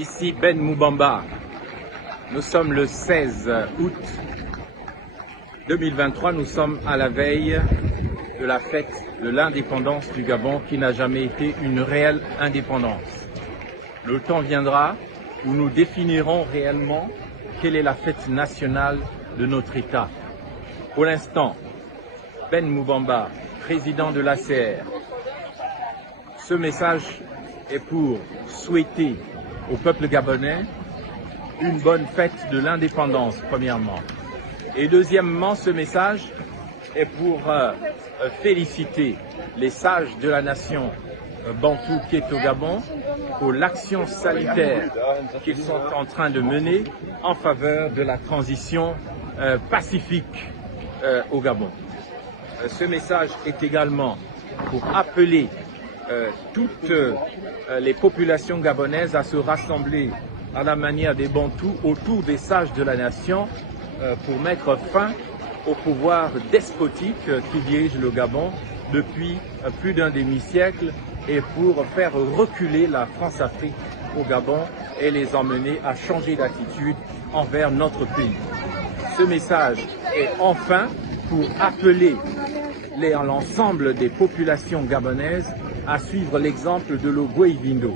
Ici Ben Moubamba. Nous sommes le 16 août 2023. Nous sommes à la veille de la fête de l'indépendance du Gabon qui n'a jamais été une réelle indépendance. Le temps viendra où nous définirons réellement quelle est la fête nationale de notre État. Pour l'instant, Ben Moubamba, président de l'ACR, ce message est pour souhaiter au peuple gabonais une bonne fête de l'indépendance, premièrement. Et deuxièmement, ce message est pour féliciter les sages de la nation bantou qui est au Gabon pour l'action salutaire qu'ils sont en train de mener en faveur de la transition pacifique au Gabon. Ce message est également pour appeler toutes les populations gabonaises à se rassembler à la manière des Bantous autour des sages de la nation pour mettre fin au pouvoir despotique qui dirige le Gabon depuis plus d'un demi-siècle et pour faire reculer la France-Afrique au Gabon et les emmener à changer d'attitude envers notre pays. Ce message est enfin pour appeler l'ensemble des populations gabonaises à suivre l'exemple de l'Ogooué-Ivindo.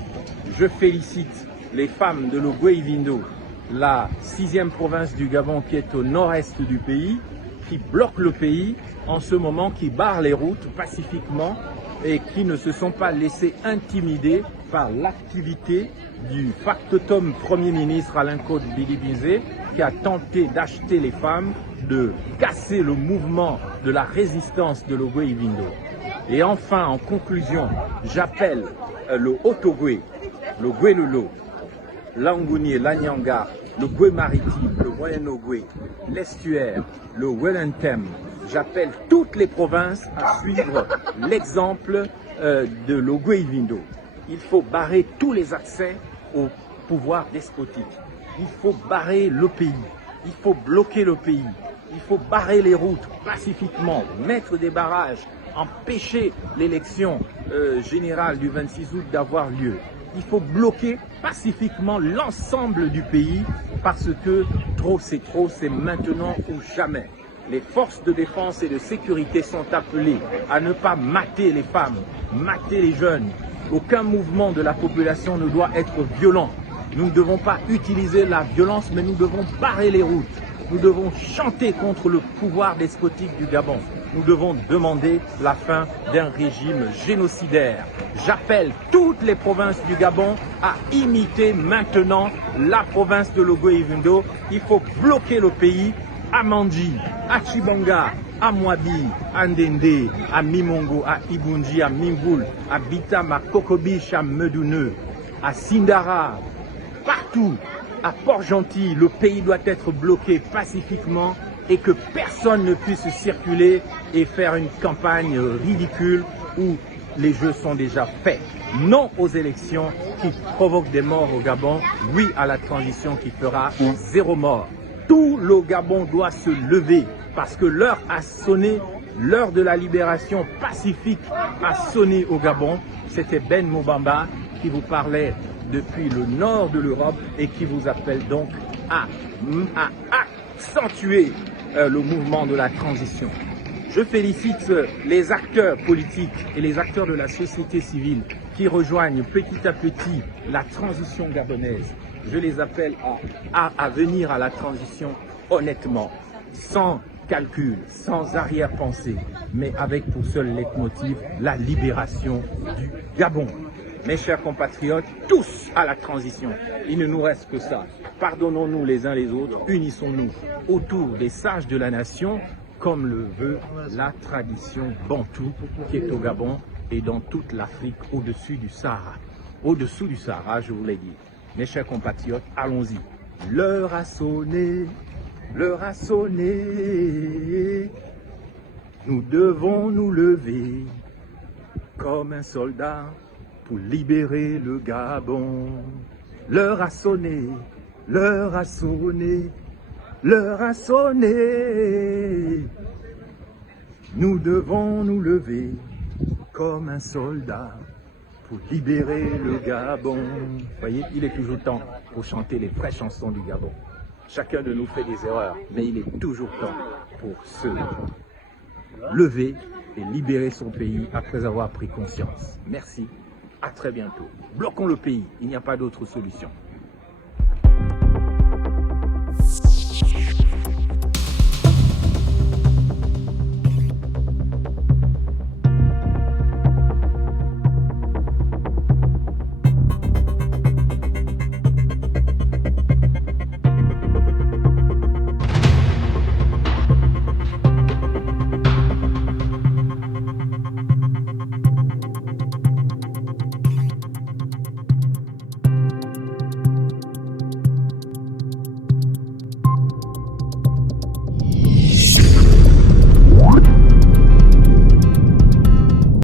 Je félicite les femmes de l'Ogooué-Ivindo, la 6e province du Gabon qui est au nord-est du pays, qui bloque le pays en ce moment, qui barre les routes pacifiquement et qui ne se sont pas laissés intimider par l'activité du factotum Premier ministre Alain Claude Bilibizé qui a tenté d'acheter les femmes, de casser le mouvement de la résistance de l'Ogooué-Ivindo. Et enfin, en conclusion, j'appelle le Haut-Ogooué, le Goué-Lolo, l'Angounié, l'Anyanga, le Goué maritime, le Moyen-Ogooué, l'estuaire, le Wellington. J'appelle toutes les provinces à suivre l'exemple de l'Ogooué-Ivindo. Il faut barrer tous les accès au pouvoir despotique. Il faut barrer le pays. Il faut bloquer le pays. Il faut barrer les routes pacifiquement, mettre des barrages, empêcher l'élection générale du 26 août d'avoir lieu. Il faut bloquer pacifiquement l'ensemble du pays parce que trop, c'est maintenant ou jamais. Les forces de défense et de sécurité sont appelées à ne pas mater les femmes, mater les jeunes. Aucun mouvement de la population ne doit être violent. Nous ne devons pas utiliser la violence, mais nous devons barrer les routes. Nous devons chanter contre le pouvoir despotique du Gabon. Nous devons demander la fin d'un régime génocidaire. J'appelle toutes les provinces du Gabon à imiter maintenant la province de l'Ogooué-Ivindo. Il faut bloquer le pays à Mandji, à Chibanga, à Mwabi, à Ndende, à Mimongo, à Ibunji, à Mimboul, à Bitam, à Kokobiche, à Medouneux, à Sindara, partout. À Port-Gentil, le pays doit être bloqué pacifiquement et que personne ne puisse circuler et faire une campagne ridicule où les jeux sont déjà faits. Non aux élections qui provoquent des morts au Gabon, oui à la transition qui fera 0 mort. Tout le Gabon doit se lever parce que l'heure a sonné, l'heure de la libération pacifique a sonné au Gabon. C'était Ben Moubamba qui vous parlait depuis le nord de l'Europe et qui vous appelle donc à accentuer le mouvement de la transition. Je félicite les acteurs politiques et les acteurs de la société civile qui rejoignent petit à petit la transition gabonaise. Je les appelle à venir à la transition honnêtement, sans calcul, sans arrière-pensée, mais avec pour seul leitmotiv la libération du Gabon. Mes chers compatriotes, tous à la transition. Il ne nous reste que ça. Pardonnons-nous les uns les autres, unissons-nous autour des sages de la nation, comme le veut la tradition bantou qui est au Gabon et dans toute l'Afrique au-dessus du Sahara. Au-dessous du Sahara, je vous l'ai dit. Mes chers compatriotes, allons-y. L'heure a sonné, l'heure a sonné. Nous devons nous lever comme un soldat pour libérer le Gabon. L'heure a sonné, l'heure a sonné, l'heure a sonné. Nous devons nous lever comme un soldat pour libérer le Gabon. Vous voyez, il est toujours temps pour chanter les vraies chansons du Gabon. Chacun de nous fait des erreurs, mais il est toujours temps pour se lever et libérer son pays après avoir pris conscience. Merci, à très bientôt. Bloquons le pays, il n'y a pas d'autre solution.